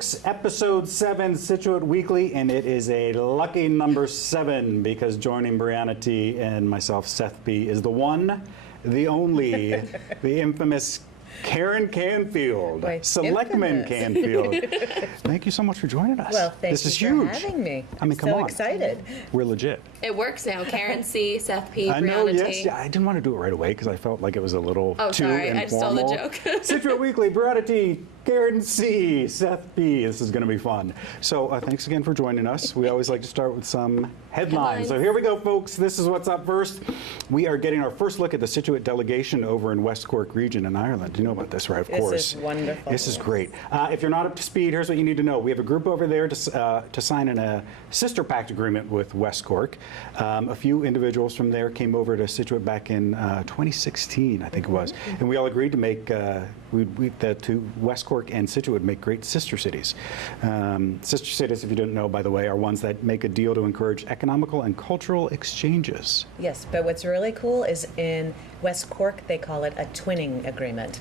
folks, episode 7, Scituate Weekly, and it is a lucky number 7 because joining Brianna T and myself, Seth B, is the one, the only, the infamous Karen Canfield, Selectman Canfield. Thank you so much for joining us. Well, thank you for having me. I mean, come on. So excited. We're legit. It works now. Karen C, Seth P, I know, Brianna yes. T. Yeah, I didn't want to do it right away because I felt like it was a little too informal. I stole the joke. Scituate Weekly, Brianna T, Karen C, Seth P. This is going to be fun. So thanks again for joining us. We always like to start with some headlines. So here we go, folks. This is what's up first. We are getting our first look at the Scituate delegation over in West Cork region in Ireland. You know about this, right? Of course. This is wonderful. This is great. If you're not up to speed, here's what you need to know. We have a group over there to sign in a sister pact agreement with West Cork. A few individuals from there came over to Scituate back in 2016, I think it was, and we all agreed to make to West Cork and Scituate make great sister cities. Sister cities, if you didn't know, by the way, are ones that make a deal to encourage economical and cultural exchanges. Yes, but what's really cool is in West Cork, they call it a twinning agreement.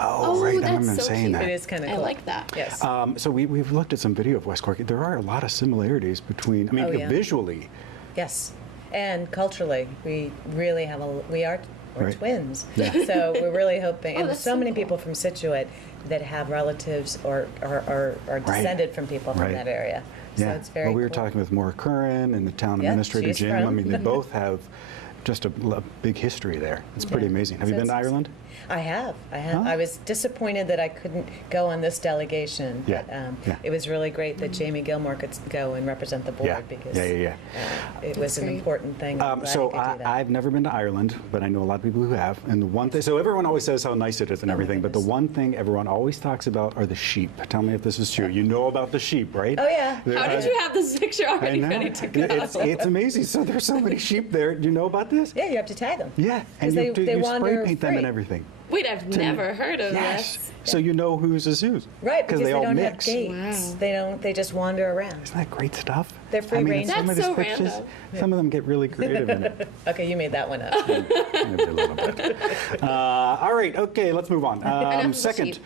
Oh, right. I remember that's so saying cute. that. It is kind of cool. I like that. Yes. So we've looked at some video of West Cork. There are a lot of similarities between, I mean, Oh, yeah. visually. Yes, and culturally, we really have we're Right. twins. Yeah. So we're really hoping, and that's so so many cool. people from Scituate that have relatives or are descended from people from Right. that area. So Yeah. it's very well, we were cool. talking with Maura Curran and the town Yeah, administrator, she's Jim. I from. mean, they both have just a big history there. It's pretty Yeah. amazing. Have So you been to it's- Ireland? I have. Huh? I was disappointed that I couldn't go on this delegation. Yeah. But, Yeah. It was really great that Jamie Gilmore could go and represent the board Yeah. because Yeah. it was an great. important thing. I'm glad So he could do that. I've never been to Ireland, but I know a lot of people who have. And the one thing, so everyone always says how nice it is and Oh, my everything, but the goodness. one thing everyone always talks about are the sheep. Tell me if this is true. You know about the sheep, right? Oh, yeah. How did you have this picture I already know. ready to go? It's amazing. So there's so many sheep there. Do you know about this? Yeah, you have to tag them. Yeah, and 'Cause you they spray wander paint them and free. everything. Wait, I've never heard of Yes. this. So you know whose is whose. Right, because they all don't mix. have gates. Wow. They don't. They just wander around. Isn't that great stuff? They're free I mean, range. some of That's these so pictures, random. some of them get really creative in it. Okay, you made that one up. Maybe a little bit. All right, okay, let's move on. Enough of the Second, sheep.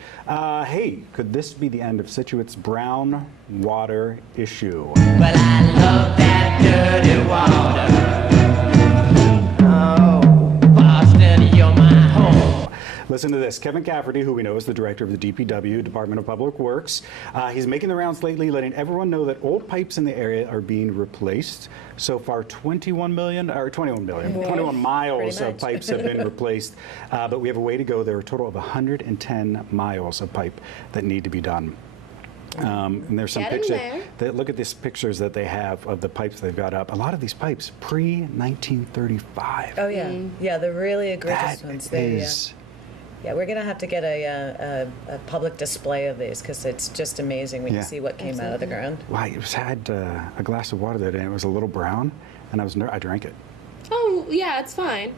hey, could this be the end of Scituate's brown water issue? Well, I love that dirty water. Oh, Boston, you're my home. Listen to this. Kevin Cafferty, who we know is the director of the DPW, Department of Public Works, he's making the rounds lately, letting everyone know that old pipes in the area are being replaced. So far, 21 miles Pretty of much. pipes have been replaced, but we have a way to go. There are a total of 110 miles of pipe that need to be done. And there's some Get in pictures. there. Look at these pictures that they have of the pipes they've got up. A lot of these pipes pre-1935. Oh yeah, yeah, the really egregious That ones. They, is. yeah, we're gonna have to get a public display of these because it's just amazing when Yeah. you see what came out of the ground. Well, I just had a glass of water the other day, and it was a little brown, and I drank it. Oh, yeah, it's fine.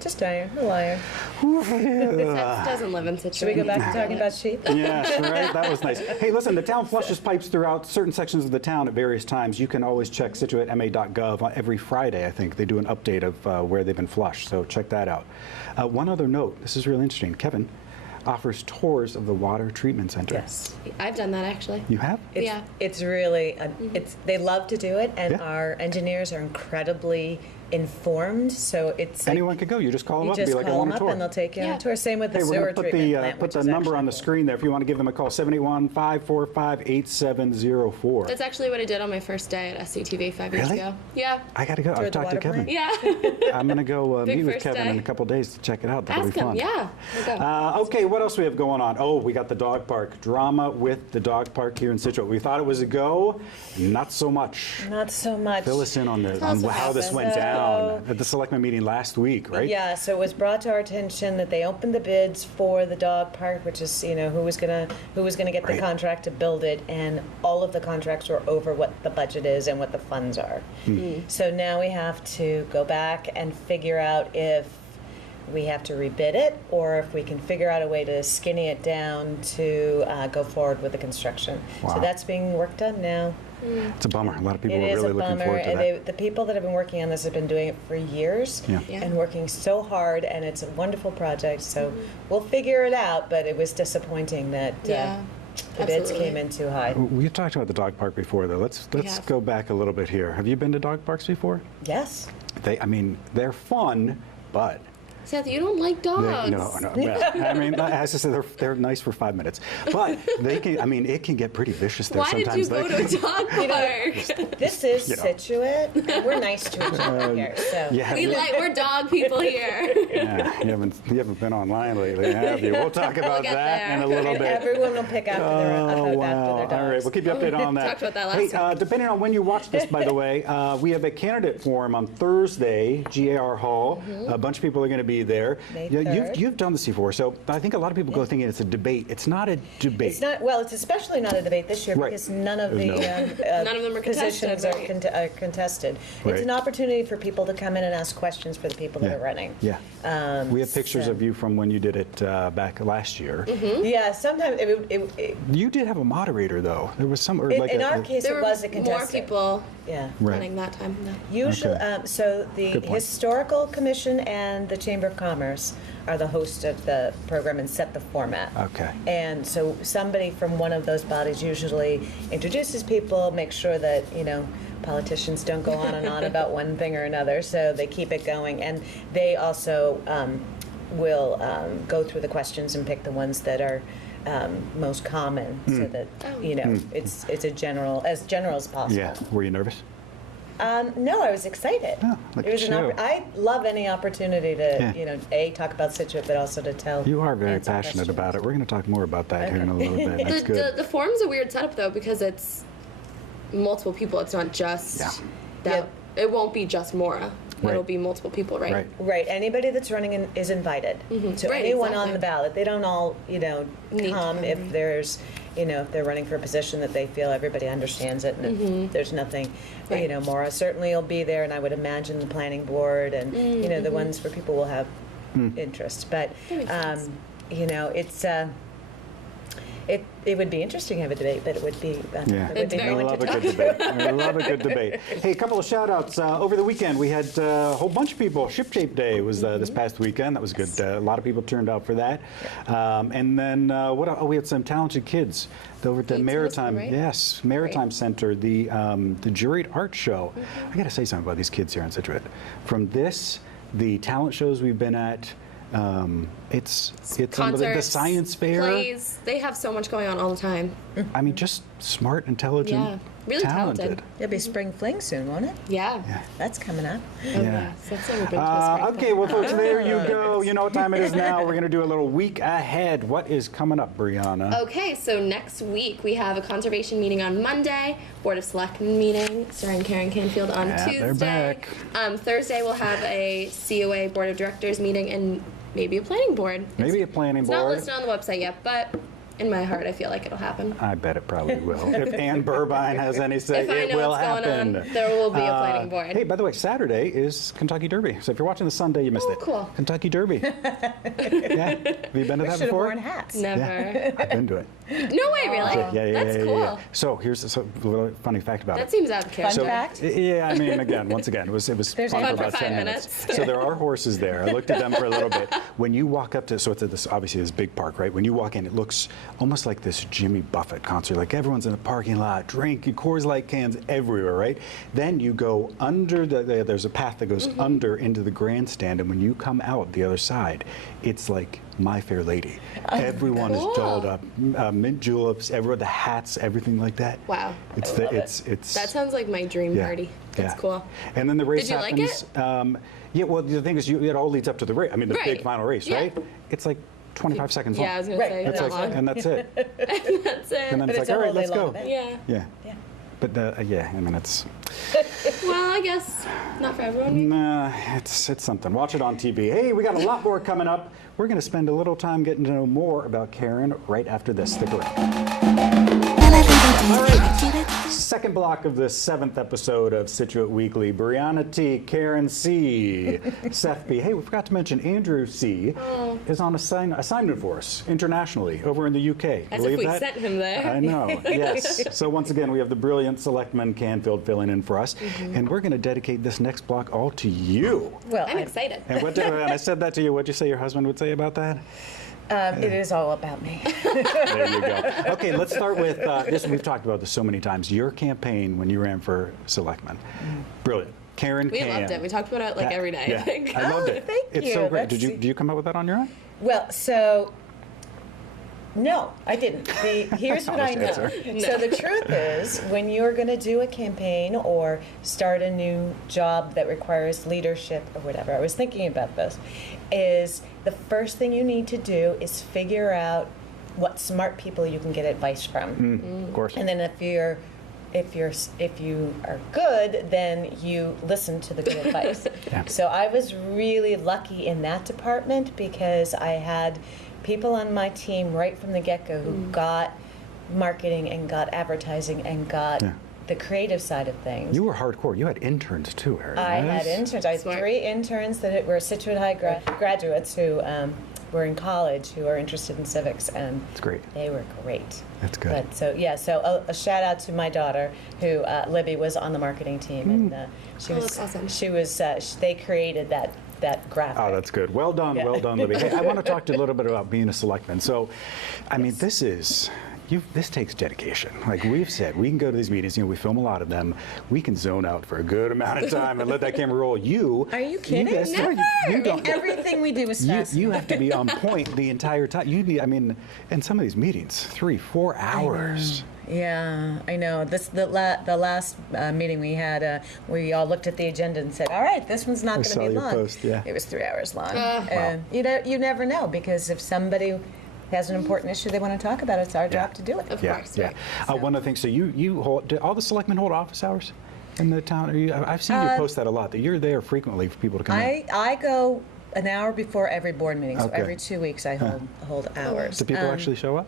Just a liar. Seth doesn't live in Scituate. Should we go back to talking about sheep? Yes, right? That was nice. Hey, listen, the town flushes pipes throughout certain sections of the town at various times. You can always check situatema.gov on every Friday, I think. They do an update of where they've been flushed, so check that out. One other note, this is really interesting. Kevin offers tours of the water treatment center. Yes. I've done that, actually. You have? It's, Yeah. It's really, they love to do it, and Yeah. our engineers are incredibly informed. So it's like, Anyone could go. You just call them you up and just be like, I call want them a up tour. and they'll take you on Yeah. a tour. Same with the Hey, we're sewer going to put treatment the plant, put which the is number actually on the cool. screen there if you want to give them a call, 781-545-8704. That's actually what I did on my first day at SCTV 5 years Really? ago. Yeah. I got to go. Tour I've the talked to water Kevin. plant? Yeah. I'm going to go Big meet with first Kevin day. in a couple days to check it out. That'll Ask be him. fun. Yeah. We'll go. Okay, what else we have going on? Oh, we got the dog park. Drama with the dog park here in Scituate. We thought it was a go. Not so much. Not so much. Fill us in on us on what how this happened. went down at the selectmen meeting last week, right? Yeah, so it was brought to our attention that they opened the bids for the dog park, which is, who was gonna get Right. the contract to build it, and all of the contracts were over what the budget is and what the funds are. So now we have to go back and figure out if we have to rebid it, or if we can figure out a way to skinny it down to go forward with the construction. Wow. So that's being worked on now. It's a bummer. A lot of people It were is really a looking bummer, forward to and that. the people that have been working on this have been doing it for years Yeah. Yeah. and working so hard, and it's a wonderful project. So we'll figure it out. But it was disappointing that Yeah. The bids Absolutely. came in too high. We talked about the dog park before, though. Let's have. go back a little bit here. Have you been to dog parks before? Yes. I mean, they're fun, but Seth, you don't like dogs. no. Well, I mean, as I said, they're nice for 5 minutes, but they can. I mean, it can get pretty vicious there Why did sometimes. you go to a dog park? This is You know. Scituate. We're nice to each other here. So We're dog people here. Yeah, you haven't been online lately, have you? We'll talk about get that there. in a little bit. everyone will pick after Oh, their wow. dogs. All right, we'll keep you updated on that. Talked about that last Hey, week. depending on when you watch this, by the way, we have a candidate forum on Thursday, GAR Hall. A bunch of people are going to be there. May Yeah, 3rd. you've done this before, so I think a lot of people go thinking it's a debate. It's not a debate. It's not, well, it's especially not a debate this year Right. because none of the There's None of them are positions contested, are contested. Right. It's an opportunity for people to come in and ask questions for the people that are running. Yeah. We have pictures so- of you from when you did it back last year. Yeah, sometimes it, You did have a moderator, though. There was some, or in, like in a, our case, There it were was a more contestant. people Yeah. Right. running that time. No. Usually, Okay. so the Good point. Historical Commission and the Chamber of Commerce are the host of the program and set the format. Okay. And so somebody from one of those bodies usually introduces people, makes sure that, politicians don't go on and on about one thing or another, so they keep it going. And they also will go through the questions and pick the ones that are most common, so that, it's as general as possible. yeah. Were you nervous? No, I was excited. Oh, look It was at an you. I love any opportunity to, Yeah. talk about Scituate, but also to tell. You are very answer passionate questions. about it. We're going to talk more about that here in a little bit. That's The, good. the forum's a weird setup though because it's multiple people. It's not just Yeah. that. It won't be just Maura. Right. It'll be multiple people, right? Right. Right. Anybody that's running is invited. So Right, anyone on exactly. the ballot. They don't all, Need to come come. if there's, if they're running for a position that they feel everybody understands it and if there's nothing. Right. Maura certainly will be there, and I would imagine the planning board and the ones where people will have interest. But That makes sense. it's. It would be interesting to have a debate, but it would be. Yeah. There would It's be very no one love to a talk good to. debate. I love a good debate. Hey, a couple of shout outs. Over the weekend, we had a whole bunch of people. Ship Shape Day was this past weekend. That was good. A lot of people turned out for that. And then we had some talented kids over at the Kids Maritime. Muslim, right? Yes, Maritime Center, the juried art show. I got to say something about these kids here in Scituate. From this, the talent shows we've been at, it's Concerts, the science fair. plays. They have so much going on all the time. I mean, just smart, intelligent, Yeah, really talented. There'll be spring fling soon, won't it? Yeah. That's coming up. Oh, Yeah. yes. That's never been to a spring Okay, well, folks, there you Oh, go. You know what time it is now. We're going to do a little week ahead. What is coming up, Brianna? Okay, so next week we have a conservation meeting on Monday, Board of Selectmen meeting starring Karen Canfield on Yeah, Tuesday. they're back. Thursday we'll have a COA Board of Directors meeting and maybe a planning board. Maybe a planning It's not board. listed on the website yet, but in my heart I feel like it'll happen. I bet it probably will. If Ann Burbine has any say, If I it know will what's happen. going on, there will be a planning board. Hey, by the way, Saturday is Kentucky Derby. So if you're watching the Sunday, you missed Oh, it. cool. Kentucky Derby. Yeah. Have you been to We that should have before? worn hats. Never. Yeah, I've been to it. No way, really? That's cool. Yeah. So here's a little funny fact about That it. seems out of character. Fun fact? Yeah, I mean, once again, it was There's fun for fun about for 10 5 minutes. minutes. So there are horses there. I looked at them for a little bit. When you walk up to, so it's at this, obviously this big park, right? When you walk in, it looks almost like this Jimmy Buffett concert. Like everyone's in the parking lot, drinking Coors Light cans everywhere, right? Then you go under there's a path that goes under into the grandstand, and when you come out the other side, it's like My Fair Lady. Everyone Cool. is dolled up, mint juleps, everyone, the hats, everything like that. Wow. It's I love it. it's That sounds like my dream yeah, party. That's yeah. cool. And then the race Did you like happens. Yeah, well, the thing is, it all leads up to the race. I mean, the big Right. final race, Yeah. right? It's like 25 seconds long. Yeah, I was gonna Right, say and it's That's not like, long. and that's it. That's it. And then But it's it's like, a all right, whole let's day long go. event. Yeah. Yeah. But yeah, I mean, it's Well, I guess not for everyone. nah, it's something. Watch it on TV. Hey, we got a lot more coming up. We're going to spend a little time getting to know more about Karen right after this. Stick around. All right, second block of the 7th episode of Scituate Weekly. Brianna T, Karen C, Seth B. Hey, we forgot to mention Andrew C is on assignment for us internationally over in the UK. As Believe if we that? sent him there. I know, yes. So once again, we have the brilliant Selectman Canfield filling in for us, and we're going to dedicate this next block all to you. Well, I'm excited. And what and I said that to you. What'd you say your husband would say about that? It is all about me. There you go. Okay, let's start with this. We've talked about this so many times. Your campaign when you ran for selectman, brilliant. Karen We Can. loved it. We talked about it like every day, Yeah, I think. I loved it. thank It's you. so great. That's- Did you come up with that on your own? Well, no, I didn't. Here's what I know. Honest answer. So the truth is, when you're going to do a campaign or start a new job that requires leadership or whatever, I was thinking about this, is the first thing you need to do is figure out what smart people you can get advice from. Of course. And then if you are good, then you listen to the good advice. Yeah. So I was really lucky in that department because I had people on my team right from the get-go who got marketing and got advertising and got Yeah. the creative side of things. You were hardcore. You had interns too, Erin. I had interns. I had Smart. 3 interns that were Scituate High graduates who were in college who are interested in civics, and That's great. they were great. That's good. But so a shout out to my daughter, who Libby was on the marketing team, and she Oh, was that's awesome. she was they created that graphic. Oh, that's good. Well done, Yeah. well done, Libby. Hey, I want to talk to you a little bit about being a selectman. So, I mean, this takes dedication. Like we've said, we can go to these meetings, we film a lot of them. We can zone out for a good amount of time and let that camera roll. Are you kidding? guys- Never. you don't. Everything we do is fast. You have to be on point the entire time. You need, I mean, in some of these meetings, 3-4 hours. Yeah, I know. The last meeting we had, we all looked at the agenda and said, "All right, this one's not going to saw be your long." post, yeah. It was 3 hours long, and you never know, because if somebody has an important issue they want to talk about, it's our job to do it. Of Yeah, course, yeah. right. One of the things, so you hold, do all the selectmen hold office hours in the town? I've seen you post that a lot, that you're there frequently for people to come in. I go an hour before every board meeting, so Okay. every 2 weeks I hold hours. Do people actually show up?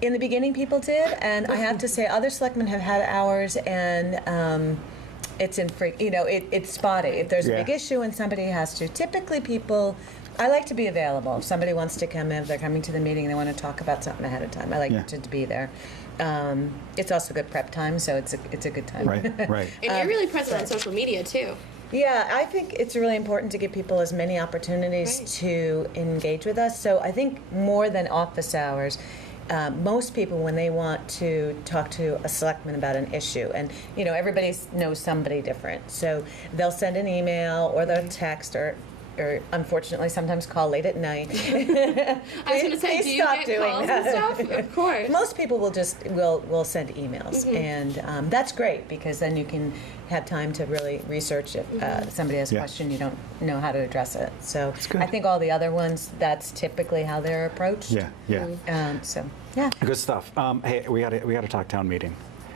In the beginning, people did, and I have to say, other selectmen have had hours, and it's it's spotty. If there's a Yeah. big issue and somebody has to, typically people, I like to be available. If somebody wants to come in, if they're coming to the meeting, and they want to talk about something ahead of time, I like Yeah. to be there. It's also good prep time, so it's a good time. Right, right. And you're really present on social media too. Yeah, I think it's really important to give people as many opportunities Right. to engage with us. So I think more than office hours, most people, when they want to talk to a selectman about an issue, and everybody knows somebody different, so they'll send an email or they'll text or unfortunately sometimes call late at night. I was going to say, Please do you stop get doing calls that. and stuff? Of course. Most people will will send emails, and that's great, because then you can have time to really research if somebody has a Yeah. question, you don't know how to address it. So good. I think all the other ones, that's typically how they're approached. Yeah, yeah. So yeah, Good stuff. Hey, we got to talk town meeting.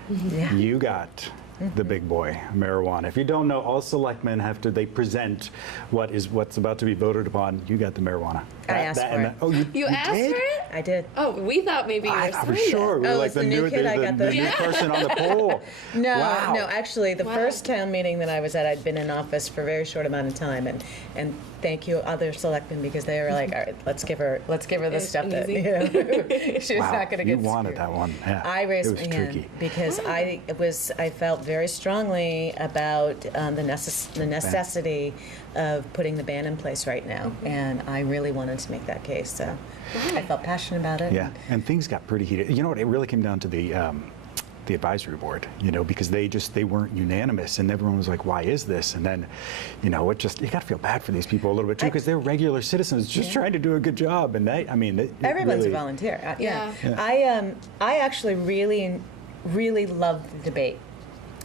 yeah. You got the big boy, marijuana. If you don't know, all selectmen they present what's about to be voted upon. You got the marijuana. I asked for it. Oh, You asked did? for it? I did. Oh, we thought maybe you were I was signed sure. it. We were Oh, like it's the new new, kid, I got the the- new Yeah. person on the poll. No, Wow. no. Actually, the Wow. first town meeting that I was at, I'd been in office for a very short amount of time, and thank you other selectmen, because they were like, all right, let's give her the It's stuff that easy. she was Wow, not going to you get. wanted screwed. that one. Yeah. I raised it was my hand tricky. because I felt very strongly about the necessity of putting the ban in place right now, and I really wanted to make that case. So I felt passionate about it. Yeah, and things got pretty heated. You know what? It really came down to the advisory board, because they weren't unanimous, and everyone was like, "Why is this?" And then, you got to feel bad for these people a little bit too, because they're regular citizens just trying to do a good job, and Everyone's a volunteer. Yeah. Yeah. I actually really loved the debate,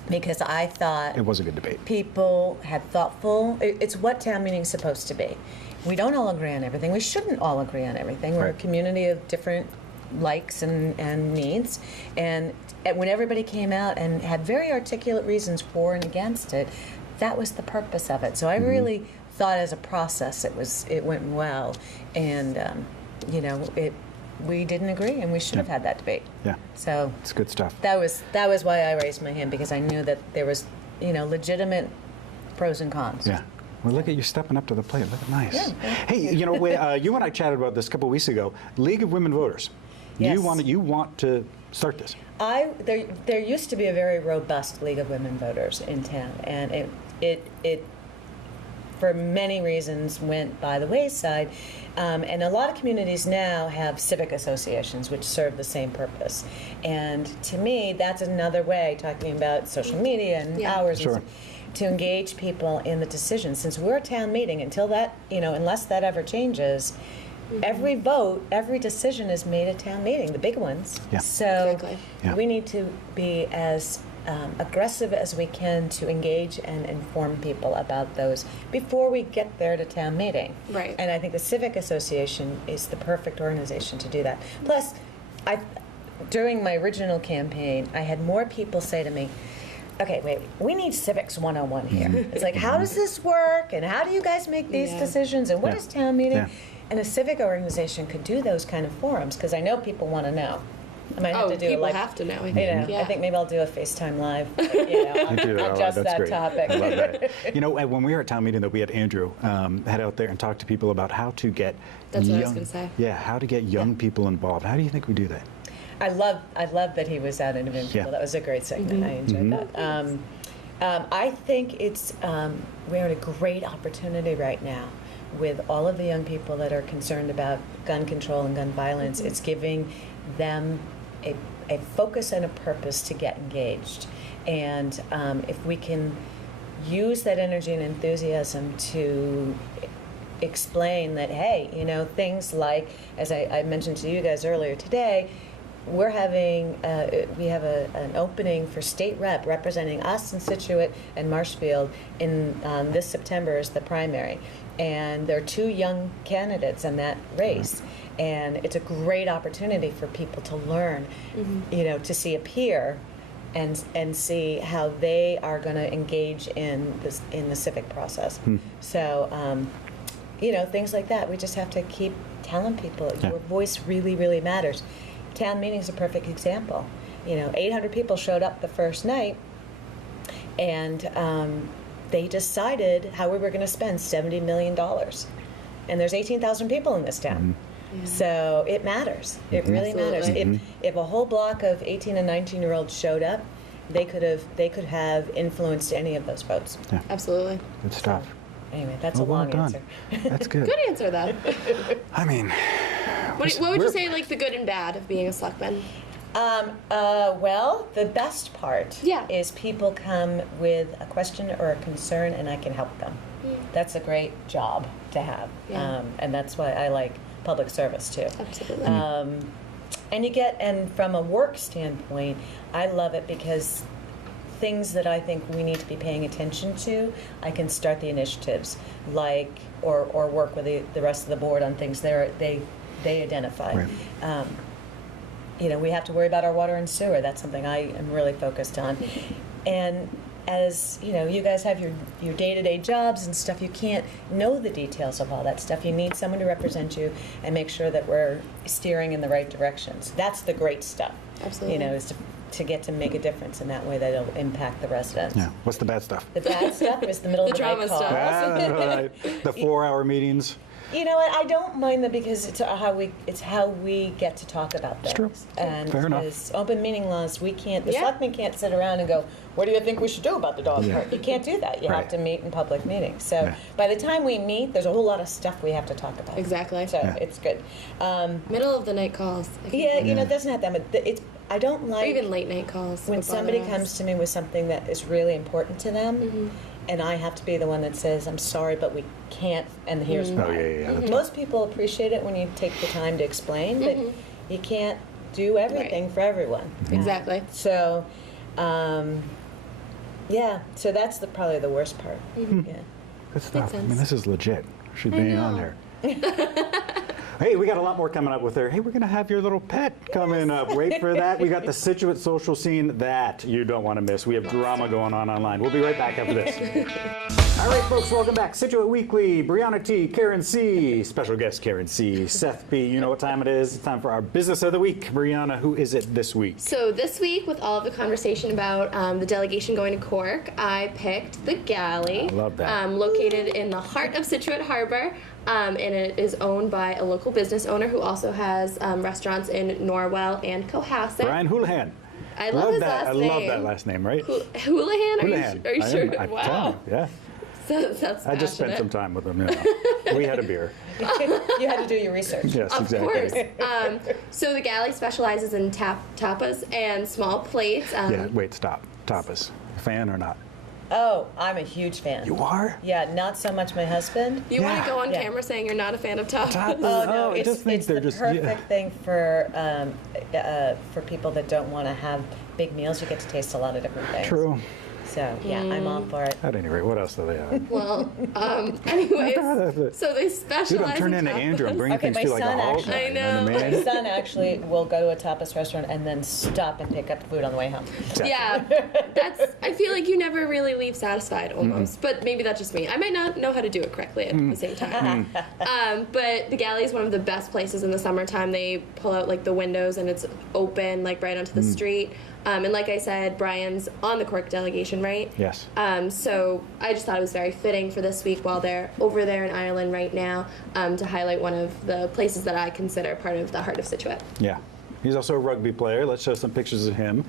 because I thought It was a good debate. people had thoughtful. It's what town meeting's supposed to be. We don't all agree on everything. We shouldn't all agree on everything. We're a Right. community of different likes and needs, and when everybody came out and had very articulate reasons for and against it, that was the purpose of it. So I really thought, as a process, it went well, and we didn't agree, and we should have had that debate. Yeah, So it's good stuff. that was why I raised my hand, because I knew that there was legitimate pros and cons. Yeah. Well, look at you stepping up to the plate. Look nice. Yeah. Hey, you and I chatted about this a couple weeks ago. League of Women Voters. Yes. You want to start this? There used to be a very robust League of Women Voters in town, and for many reasons, went by the wayside. And a lot of communities now have civic associations which serve the same purpose. And to me, that's another way, talking about social media and Yeah. hours, Sure. and to engage people in the decisions. Since we're a town meeting, until that, unless that ever changes, every vote, every decision is made at town meeting, the big ones. Yeah. So Exactly. Yeah. we need to be as aggressive as we can to engage and inform people about those before we get there to town meeting. Right. And I think the Civic Association is the perfect organization to do that. Plus, during my original campaign, I had more people say to me, okay, wait, we need Civics 101 here. It's like, how does this work? And how do you guys make these Yeah. decisions? And what Yeah. is town meeting? Yeah. And a civic organization could do those kind of forums, because I know people want to know. I might have Oh, to do people like, have to know. I you think. know, Yeah. I think maybe I'll do a FaceTime Live, on, do. on Oh, just that's that great. topic. I love that. When we were at town meeting, though, we had Andrew head out there and talk to people about how to get That's what I was young, gonna say. Yeah, how to get young people involved. How do you think we do that? I love that he was out interviewing people. Yeah. That was a great segment. I enjoyed that. I think we're at a great opportunity right now with all of the young people that are concerned about gun control and gun violence. It's giving them a focus and a purpose to get engaged. And if we can use that energy and enthusiasm to explain that, hey, things like, as I mentioned to you guys earlier today, we're having, we have an opening for state rep representing us in Scituate and Marshfield in this September is the primary. And there are 2 young candidates in that race. And it's a great opportunity for people to learn, to see a peer and see how they are going to engage in the civic process. So, things like that. We just have to keep telling people your voice really, really matters. Town meeting's a perfect example. 800 people showed up the first night, and they decided how we were going to spend $70 million. And there's 18,000 people in this town. So it matters. It really matters. If a whole block of 18 and 19-year-olds showed up, they could have influenced any of those votes. Yeah. Absolutely. Good stuff. Anyway, that's Well, a long well answer. done. That's good. Good answer, though. I mean, What would you we're- say, like, the good and bad of being a selectman? Well, the best part Yeah. is people come with a question or a concern, and I can help them. That's a great job to have, Yeah. and that's why I like public service too. Absolutely. And from a work standpoint, I love it because things that I think we need to be paying attention to, I can start the initiatives, or work with the rest of the board on things they identify. Right. We have to worry about our water and sewer. That's something I am really focused on. And as you guys have your day-to-day jobs and stuff, you can't know the details of all that stuff. You need someone to represent you and make sure that we're steering in the right directions. That's the great stuff. Absolutely. Is to get to make a difference in that way that it'll impact the residents. Yeah. What's the bad stuff? The bad stuff is the middle The of the night drama calls. stuff. Right. The 4-hour meetings. You know what? I don't mind that because it's how we get to talk about things. true. And Fair enough. as open meeting laws, the Yeah. selectmen can't sit around and go, "What do you think we should do about the dog Yeah. park?" You can't do that. You Right. have to meet in public meetings. So Yeah. by the time we meet, there's a whole lot of stuff we have to talk about. Exactly. So Yeah. it's good. Middle of the night calls. I think. Yeah, it doesn't have that much. I don't Or like even late night calls. when would bother somebody us. comes to me with something that is really important to them, and I have to be the one that says, "I'm sorry, but we can't," and here's why. Oh, yeah. That's Most people appreciate it when you take the time to explain, but you can't do everything for everyone. Exactly. So, so that's probably the worst part. Yeah. Good stuff. I mean, sense. this is legit. Should be on know. there. Hey, we got a lot more coming up with her. Hey, we're going to have your little pet coming up. Wait for that. We got the Scituate social scene that you don't want to miss. We have drama going on online. We'll be right back after this. All right, folks, welcome back. Scituate Weekly, Brianna T, Karen C, special guest Karen C, Seth B. You know what time it is. It's time for our Business of the Week. Brianna, who is it this week? So this week, with all of the conversation about the delegation going to Cork, I picked the Galley. I love that. Located in the heart of Scituate Harbor, and it is owned by a local business owner who also has restaurants in Norwell and Cohasset. Brian Houlihan. I love his that. last I name. love that last name, right? Houlihan? Houlihan. Are you I sure? am. I'm telling Wow. you, yeah. So that's I just spent some passionate. time with him. You know. We had a beer. You had to do your research. Yes, Of exactly. course. So the galley specializes in tapas and small plates. Yeah, wait, stop. Tapas. Fan or not? Oh, I'm a huge fan. You are? Yeah, not so much my husband. You want Yeah. to go on Yeah. camera saying you're not a fan of tapas? Tapas. Oh no, I just think it's they're the just perfect thing for people that don't want to have big meals. You get to taste a lot of different things. True. So yeah, I'm all for it. At any rate, what else do they have? Well, anyways, so they Dude, specialize I'm turning in into tapas. Andrew. I'm bringing Okay, things my to you like a son Hulk. actually- now, I you know know. what My I mean? son actually will go to a tapas restaurant and then stop and pick up the food on the way home. Yeah, I feel like you never really leave satisfied almost, but maybe that's just me. I might not know how to do it correctly at the same time. But the galley is one of the best places in the summertime. They pull out like the windows and it's open like right onto the street. And like I said, Brian's on the Cork delegation, right? Yes. So I just thought it was very fitting for this week while they're over there in Ireland right now to highlight one of the places that I consider part of the heart of Scituate. Yeah. He's also a rugby player. Let's show some pictures of him.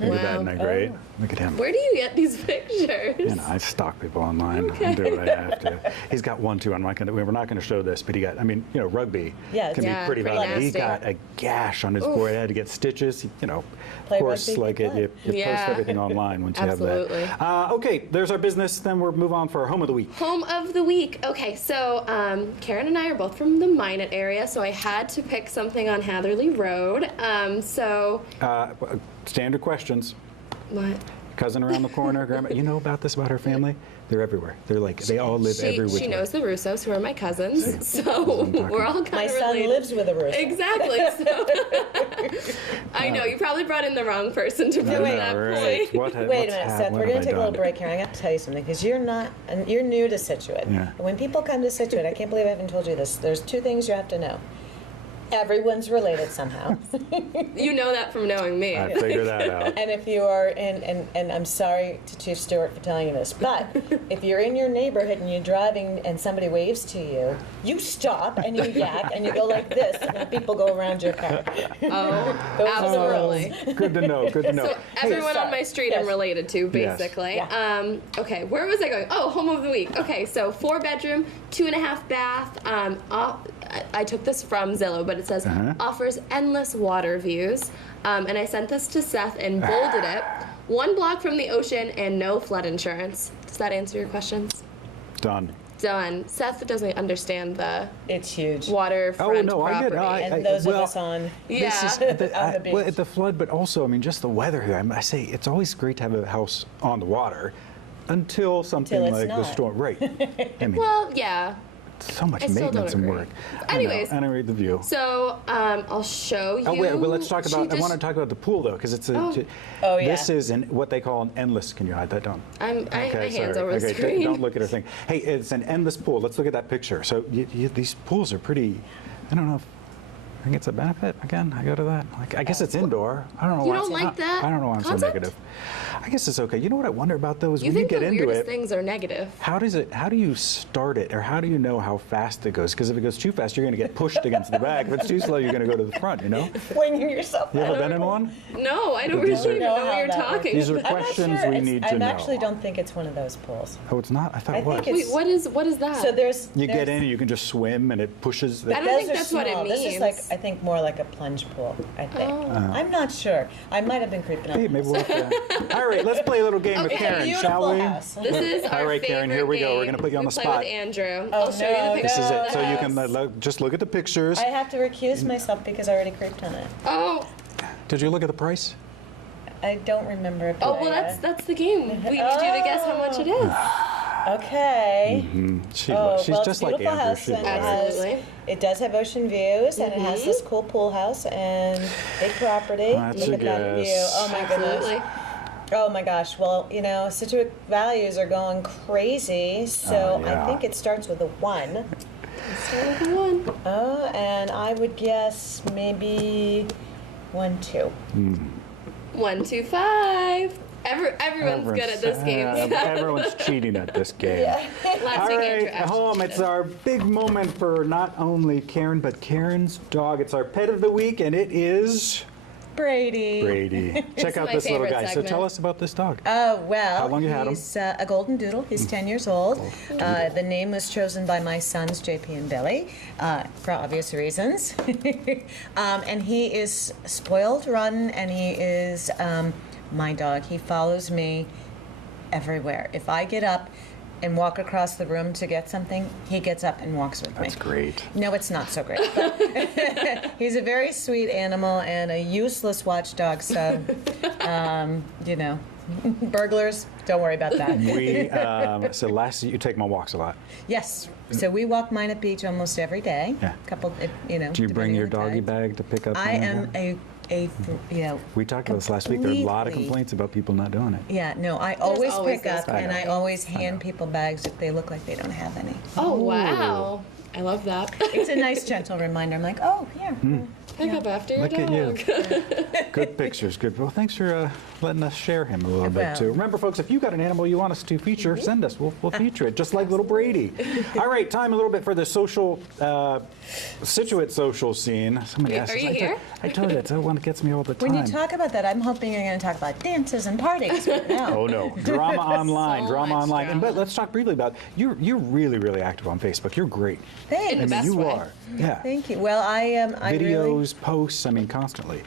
Look at that, isn't that great? Look at him. Where do you get these pictures? You know, I stalk people online and do what I have to. He's got one, too. We're not going to show this, but he got, I mean, you know, rugby Yeah, can yeah, be pretty pretty violent. He nasty. got a gash on his forehead, had to get stitches. He, you know, Play of course, rugby, like good it, you Yeah. post everything online once Absolutely. you have that. Okay, there's our business. Then we'll move on for our home of the week. Home of the week. Okay, so Karen and I are both from the Minot area, so I had to pick something on Hatherley Road. Standard questions. What? Cousin around the corner, grandma. You know about this about her family? They're everywhere. They're like, they all live every which She way. knows the Russos, who are my cousins, so we're all kind My of son related. lives with a rooster. Exactly. So I know you probably brought in the wrong person to prove I that know, right? point. What, Wait a what's minute, hap- Seth. what We're going have to take I a little done? break here. I got to tell you something because you're new to Scituate. Yeah. When people come to Scituate, I can't believe I haven't told you this. There's two things you have to know. Everyone's related somehow. You know that from knowing me. I figured that out. And if you are and I'm sorry to Chief Stewart for telling you this, but if you're in your neighborhood and you're driving and somebody waves to you, you stop and you yak and you go like this and people go around your car. Oh, Those are the rules. absolutely. Good to know. Good to know. So everyone on my street I'm Yes. related to, Yes. basically. Yeah. Okay, where was I going? Oh, home of the week. Okay, so 4-bedroom, 2.5 bath. I took this from Zillow, but it says offers endless water views. And I sent this to Seth and bolded it. 1 block from the ocean and no flood insurance. Does that answer your questions? Done. Done. Seth doesn't understand the It's huge. waterfront Oh, no, I property. get it. And those well, of us on Yeah. This is On the well, beach. at the flood, but also, I mean, just the weather here. I say it's always great to have a house on the water until something Till it's like the not. storm. Right. I mean, Well, yeah. so much I still maintenance don't and agree. work. Anyways. I know. Anyway, the view. So I'll show you. Oh wait, well, let's talk She about. I just- want to talk about the pool though, because it's a. Oh, yeah. This is what they call an endless. Can you hide that down? I have my hands sorry. over the Okay, screen. don't look at her thing. Hey, it's an endless pool. Let's look at that picture. So these pools are pretty. I don't know if. I think it's a benefit. Again, I go to that. Like, I guess it's indoor. I don't know You why. don't like that I don't know why I'm so concept? negative. I guess it's okay. You know what I wonder about though is You when you think get the into weirdest it. things are negative. How do you start it, or how do you know how fast it goes? Because if it goes too fast, you're going to get pushed against the back. If it's too slow, you're going to go to the front. You know? Flinging yourself. You ever out. been in one? No, I don't These really are- even know what how you're that works. talking These are about. I'm not questions sure. we It's- need to know. I actually don't think it's one of those pools. Oh, it's not. I thought I it was. think Wait, what is that? So there's You get there's- in and you can just swim and it pushes. I don't Those think are that's what it small. This is like means. I think more like a plunge pool. I think. Oh. I'm not sure. I might have been creeping up. Hey, on maybe this. we'll have to. All right, let's play a little game with Okay. Karen, Beautiful shall we? house. This is our All right, Karen, here favorite we go. We're game. gonna put you on We the play spot. with Andrew. Oh, I'll show you the no, picture. This is no. it. So you can Yes. just look at the pictures. I have to recuse myself because I already creeped on it. Oh, Did you look at the price? I don't remember it. oh but well, I, that's the game. We need you to guess how much it is. okay. She's Oh, just well, it's a like beautiful Andrew. house She's and like- Absolutely. it does have ocean views and it has this cool pool house and big property. That's Look a at that view. guess. Oh my goodness. Absolutely. Oh my gosh. Well, you know, Scituate values are going crazy, so Oh, yeah. I think it starts with a 1. Start with the one. Oh, and I would guess maybe 1, 2. 1, 2, 5. Everyone's good at this game. Everyone's cheating at this game. Last All week, right, Andrew at home, actually it's our big moment for not only Karen, but Karen's dog. It's our pet of the week, and it is Brady. Brady. Check out my this little favorite guy. segment. So tell us about this dog. Oh, well, How long you had him? he's a golden doodle. He's 10 years old. The name was chosen by my sons, JP and Billy, for obvious reasons. And he is spoiled rotten, and he is my dog. He follows me everywhere. If I get up and walk across the room to get something, he gets up and walks with me. That's great. No, it's not so great. But he's a very sweet animal and a useless watchdog, so, you know, burglars, don't worry about that. We so you take my walks a lot. Yes, so we walk mine at beach almost every day. Yeah. Couple, you know. Do you bring depending your on the doggy tide. bag to pick up? I am you know. We talked about this last week. There are a lot of completely- complaints about people not doing it. Yeah, no, I always always pick those up people. and I I know. always I hand know. people bags if they look like they don't have any. Oh, wow. I love that. It's a nice, gentle reminder. I'm like, oh, here. Pick up after your Look at dog. you. Good pictures. Good. Well, thanks for letting us share him a little bit Well. too. Remember, folks, if you got an animal you want us to feature, send us. We'll feature it, just like little Brady. All right, time a little bit for the social, Scituate social scene. Somebody asked Are us. you here? I told you, it's the one that gets me all the time. When you talk about that, I'm hoping you're going to talk about dances and parties. But no. Oh no, drama online, So drama much online. And drama. but let's talk briefly about you're really really active on Facebook. You're great. Thanks. In the I mean, best you way. are. Yeah. Thank you. Well, I am. Videos, posts. I mean, constantly.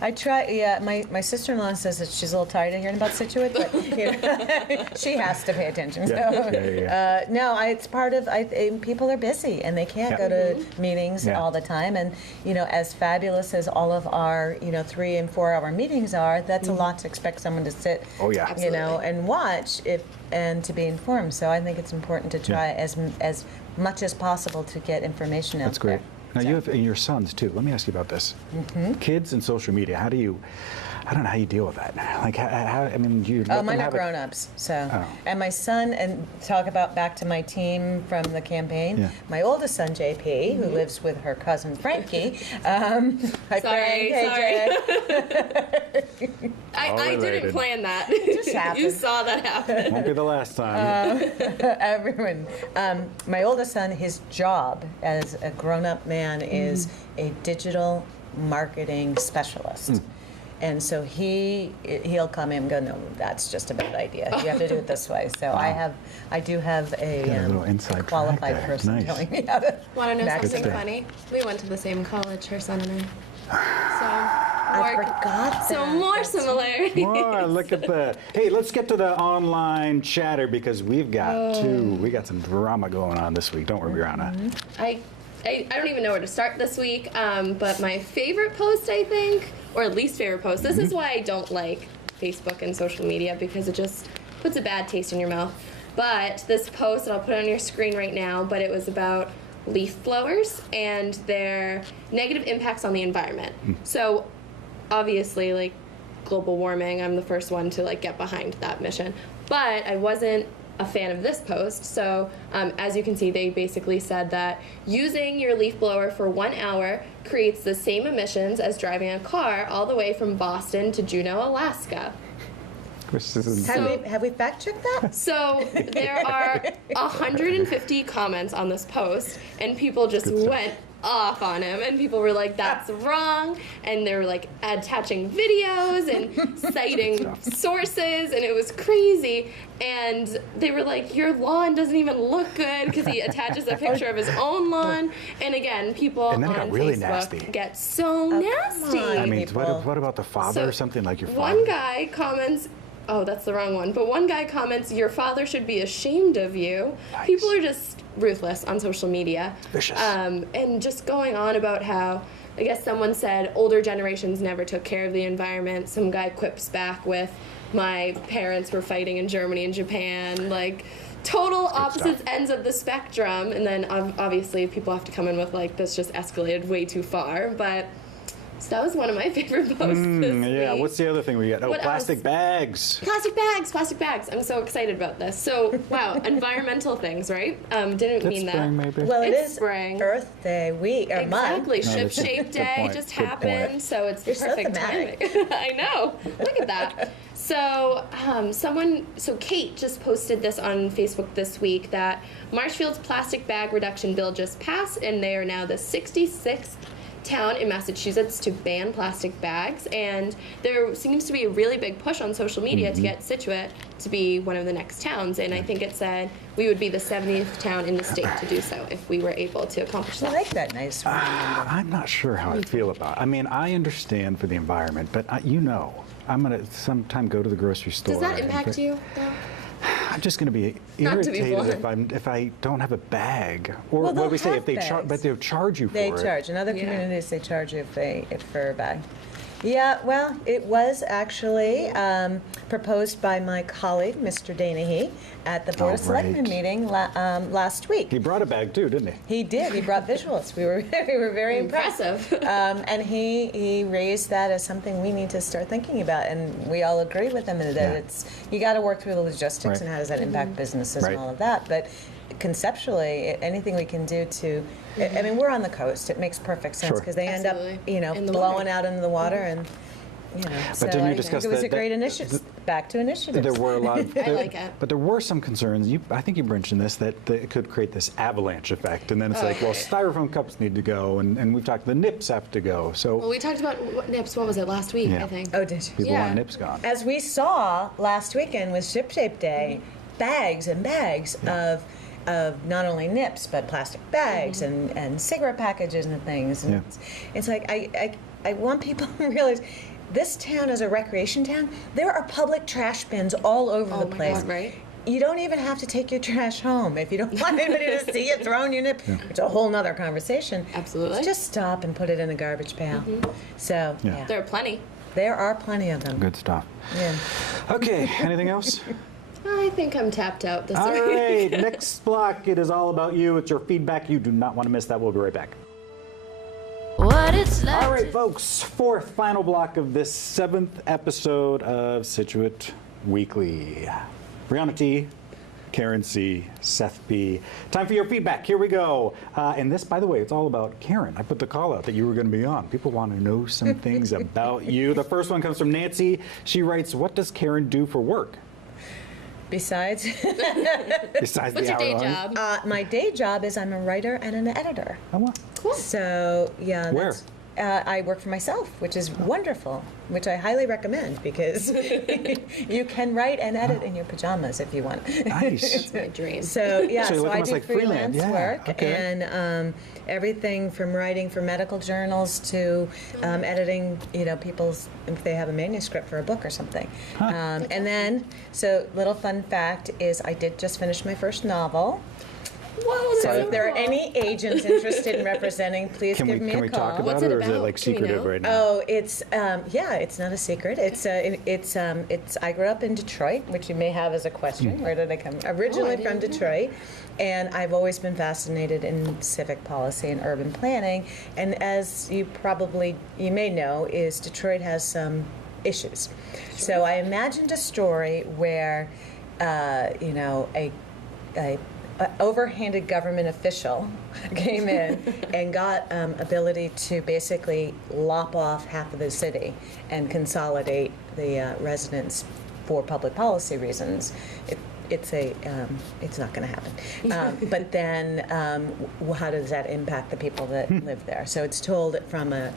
I try. Yeah, my sister-in-law says that she's a little tired of hearing about Scituate, but you know, she has to pay attention. Yeah, So, yeah. no, it's part of. People are busy and they can't Yeah. go to meetings Yeah. all the time. And you know, as fabulous as all of our 3 and 4 hour meetings are, that's a lot to expect someone to sit. Oh, yeah. You know, Absolutely. and watch and to be informed. So I think it's important to try as much as possible to get information out That's great. there. Now you have and your sons too. Let me ask you about this. Mm-hmm. Kids and social media. How do you? I don't know how you deal with that. Like, how I mean, you. let Oh, them mine are have it- grown-ups. So, Oh. and my son, and talk about back to my team from the campaign. Yeah. My oldest son, JP, who lives with her cousin Frankie. Hi, Sorry, Frank. Hey, All I didn't related. plan that. just You happened. saw that happen. Won't be the last time. Everyone. My oldest son, his job as a grown-up man is a digital marketing specialist. And so he'll come in and go, no, that's just a bad idea. You have to do it this way. So I do have a Got a little inside track qualified there. person Nice. telling me how to. Want to know That's something good. funny? We went to the same college, her son and I. I So, forgot so that. more That's- similarities. More, look at the. Hey, let's get to the online chatter because we've got we got some drama going on this week. Don't worry, Brianna. I don't even know where to start this week, but my favorite post, I think, or least favorite post, this is why I don't like Facebook and social media, because it just puts a bad taste in your mouth. But this post, and I'll put it on your screen right now, but it was about leaf blowers and their negative impacts on the environment. So obviously, like, global warming, I'm the first one to like get behind that mission. But I wasn't a fan of this post. So as you can see, they basically said that using your leaf blower for 1 hour creates the same emissions as driving a car all the way from Boston to Juneau, Alaska. Which is Have we fact checked that? So there are 150 comments on this post, and people just Good stuff. went off on him, and people were like, that's wrong, and they were like attaching videos and citing sources, and it was crazy. And they were like, your lawn doesn't even look good, because he attaches a picture of his own lawn. And again, people And then it on got really Facebook nasty. get so come nasty. on. I mean, people. what about the father So, or something like your father? One guy comments, oh, that's the wrong one, but one guy comments, your father should be ashamed of you. Nice. People are just ruthless on social media. Vicious. And just going on about how, I guess someone said older generations never took care of the environment. Some guy quips back with, my parents were fighting in Germany and Japan, like total opposite stuff. ends of the spectrum. And then obviously people have to come in with like, this just escalated way too far. But so that was one of my favorite posts this Yeah, week. what's the other thing we got? Oh, What plastic else? bags. Plastic bags. I'm so excited about this. So, wow, environmental things, right? Didn't It's mean spring, that. maybe. Well, it It's is spring. Earth Day week or month. Exactly. No, Ship that's a Shape good Day point. just Good happened, point. so it's You're the so perfect thematic. timing. I know. Look at that. So, Kate just posted this on Facebook this week that Marshfield's plastic bag reduction bill just passed, and they are now the 66th town in Massachusetts to ban plastic bags, and there seems to be a really big push on social media to get Scituate to be one of the next towns, and I think it said we would be the 70th town in the state to do so if we were able to accomplish I that. like that nice one. I'm not sure how I feel about it. I mean, I understand for the environment, but I'm going to sometime go to the grocery store. Does that and impact you, though? I'm just going to be Not to be irritated if I don't have a bag. Or Well, what we say, they'll if they have charge, bags. but they'll charge you for They it. charge. In other Yeah. communities, they charge you for a bag. Yeah, well, it was actually proposed by my colleague, Mr. Danahy, at the Board of Selectmen right. meeting last week. He brought a bag too, didn't he? He did. He brought visuals. We were very impressed. Impressive. And he raised that as something we need to start thinking about, and we all agree with him that Yeah. it's you got to work through the logistics Right. and how does that impact businesses Right. and all of that. But conceptually, anything we can do to, I mean, we're on the coast. It makes perfect sense Sure. because they end up, Absolutely. you know, In the blowing water. out into the water and. You know, so didn't you I think discuss it was that- a great that- initiative. Back to initiatives. There were a lot of, I like it. but there were some concerns. I think you mentioned this that it could create this avalanche effect, and then it's like, well, styrofoam cups need to go, and we've talked the nips have to go. So Well, we talked about nips. What was it last week? Yeah. I think. Oh, did you? people yeah. want nips gone. As we saw last weekend with Ship Shape Day, bags and bags of not only nips but plastic bags and cigarette packages and things. And Yeah. it's like I want people to realize this town is a recreation town. There are public trash bins all over Oh the my place. God, right? You don't even have to take your trash home if you don't want anybody to see you throwing your nip. It's a whole nother conversation. Absolutely. Just stop and put it in a garbage pail. So yeah. There are plenty. There are plenty of them. Good stuff. Yeah. Okay, anything else? I think I'm tapped out this All week. right, next block, it is all about you. It's your feedback. You do not want to miss that. We'll be right back. What it's like. All right, folks, fourth final block of this 7th episode of Scituate Weekly. Brianna T., Karen C., Seth B. Time for your feedback. Here we go. And this, by the way, it's all about Karen. I put the call out that you were going to be on. People want to know some things about you. The first one comes from Nancy. She writes, "What does Karen do for work?" Besides, Besides What's the your day hour-long? job? my day job is I'm a writer and an editor. Oh, wow. Cool. So yeah, Where? I work for myself, which is wonderful, which I highly recommend because you can write and edit in your pajamas if you want. Nice. My dream. So yeah, So you so look I almost do like freelance. freelance Yeah, work okay. and everything from writing for medical journals to editing, people's if they have a manuscript for a book or something. And then, so little fun fact is I did just finish my first novel. Whoa, So that's if there are cool. any agents interested in representing, please Can give me we a call. talk about What's it, it or is it about? like Do we secretive know? right now? Oh, it's it's not a secret. It's I grew up in Detroit, which you may have as a question. Where did I come? Originally from didn't know. Detroit, and I've always been fascinated in civic policy and urban planning. And as you may know, is Detroit has some issues. So I imagined a story where a overhanded government official came in and got ability to basically lop off half of the city and consolidate the residents for public policy reasons. It's not going to happen. But then, how does that impact the people that live there? So it's told from a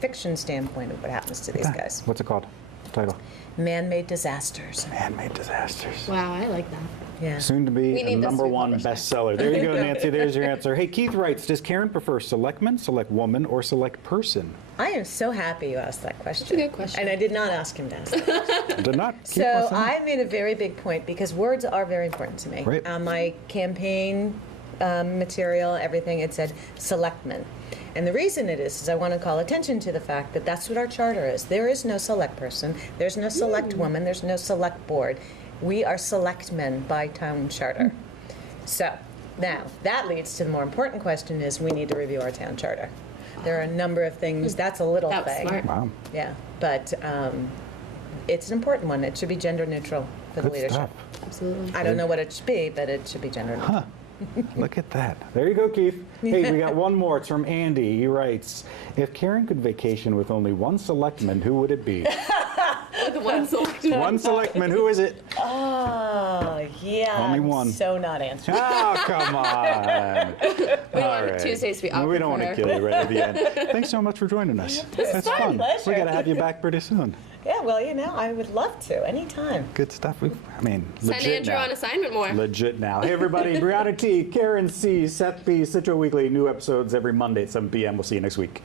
fiction standpoint of what happens to these guys. What's it called? Title? Man-made disasters. Man-made disasters. Wow, I like that. Yeah. Soon to be We a need this to number be one published next. bestseller. There you go, Nancy. There's your answer. Hey, Keith writes, does Karen prefer selectman, select woman, or select person? I am so happy you asked that question. good question. And I did not ask him to ask that. Did not. Keith So wants to know. I made a very big point because words are very important to me. Right. On my campaign material, everything, it said selectmen. And the reason it is I want to call attention to the fact that that's what our charter is. There is no select person, there's no select woman, there's no select board. We are selectmen by town charter. So now that leads to the more important question is we need to review our town charter. There are a number of things, that's a little That was thing. smart. Wow. Yeah, but it's an important one. It should be gender neutral for the Good leadership. stuff. Absolutely. I don't know what it should be, but it should be gender neutral. Look at that. There you go, Keith. Hey, we got one more. It's from Andy. He writes, if Karen could vacation with only one selectman, who would it be? The one selected. One selectman, who is it? Oh, yeah. Only one. So not answering. Oh, come on. We don't All want right. Tuesdays to be awkward We don't want for to her. kill you right at the end. Thanks so much for joining us. That's my fun. pleasure. We got to have you back pretty soon. Yeah, well, I would love to anytime. Good stuff. Send Legit Andrew now. on assignment more. Legit now. Hey, everybody. Brianna T, Karen C, Seth B, Scituate Weekly. New episodes every Monday at 7 p.m. We'll see you next week.